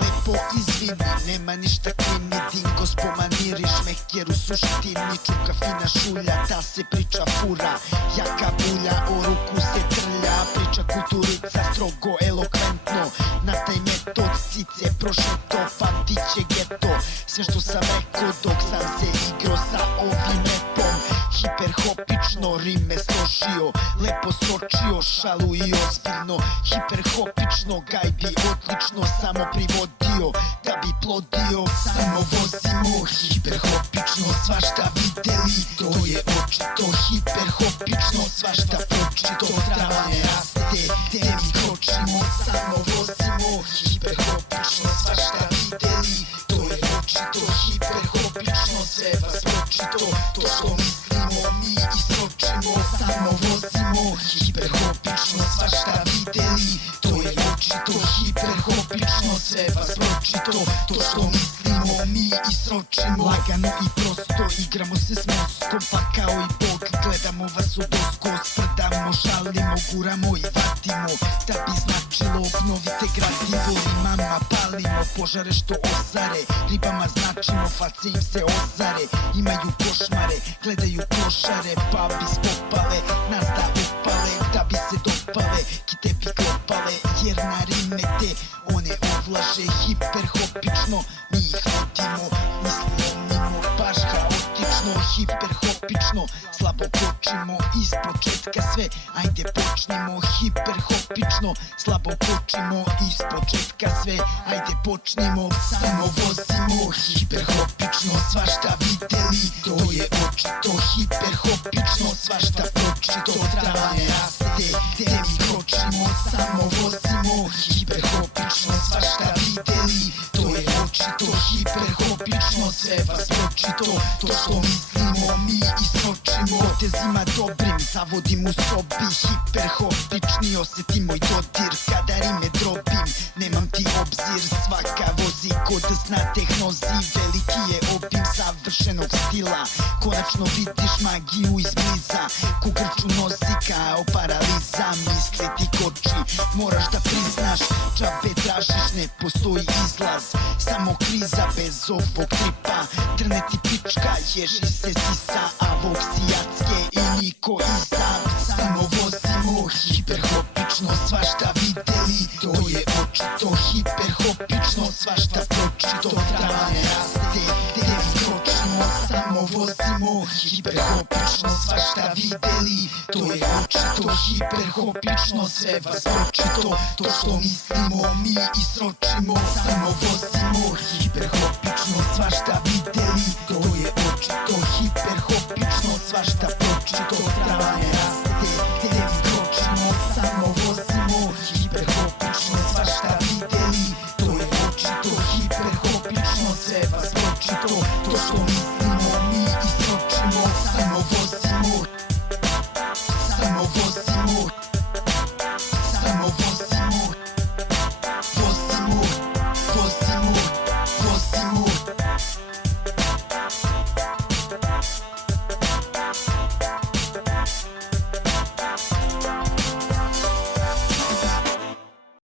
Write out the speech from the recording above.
Lepo izvini, nema ništa klini, dingo spomaniriš mehker u suštini. Čuka fina šulja, ta se priča fura, jaka bulja o ruku se trlja. Priča kulturica, strogo elokventno, na taj metod cice prošeto, pamtit će geto. Sve što sam rekao dok sam se igrao sa ovim repom, hiperhopično rime složio, lepo sročio šalu i ozbiljno. Hiperhopično gaj bi odlično samo privodio da bi plodio. Samo vozimo hiperhopično, svašta videli, to je očito. Hiperhopično, svašta pročito, trava ne raste gde mi kročimo. Samo vozimo hiperhopično, svašta videli, to je očito. Hiperhopično, sve vas pročito, to što mislimo mi i sročimo. Samo vozimo hiperhopično, svašta videli, to je očito. Hiperhopično, sve vas pročito, to što mislimo mi i sročimo. Lagano i prosto, igramo se s mozgom, pa kao i Bog gledamo vas odozgo. Sprdamo, šalimo, guramo i vadimo, da bi značilo obnovite gradivo. Rimama palimo požare što ozare, ribama značimo, face im se ozare. Imaju košmare, gledaju klošare, pa bi spopale, nas da upale, da bi se dopale, kite bi klopale, jer na rime te one ovlaže. Hiperhopično, mi ih vodimo, mislimo mimo, baš haotično. Hiperhopično, slabo počimo, iz početka sve, ajde počnimo. Hiperhopično, slabo počimo, iz početka sve, ajde počnimo. Samo vozimo hiperhopično, svašta videli, to je očito. Hiperhopično, svašta pročito, trava ne raste gde mi kročimo. Samo vozimo hiperhopično, svašta videli, to je očito. Hiperhopično, sve vas pročito, to što mislimo mi i sročimo. Potezima dobrim zavodim u sobi, hiperhopični osetim moj dodir. Kada rime drobim, nemam ti obzir, svaka vozi kod zna tehnozi. Veliki je obim savršenog stila, konačno vidiš magiju izbliza. Ku grču nozi kao paraliza, misli ti koči, moraš da priznaš. Džabe tražiš, ne postoji izlaz, samo kriza bez ovog tripa. Trne ti pička, ježi se sisa, a vok si jacke i niko iza. Samo vozimo hiperhopično, svašta videli, to je očito. Hiperhopično, svašta pročito, trava ne raste gde mi kročimo. Samo vozimo hiperhopično, svašta videli, to je očito. Hiperhopično, sve vas pročito, to što mislimo mi i sročimo. Samo vozimo hiperhopično, svašta videli, to je očito. Hiperhopično, svašta pročito, trava ne raste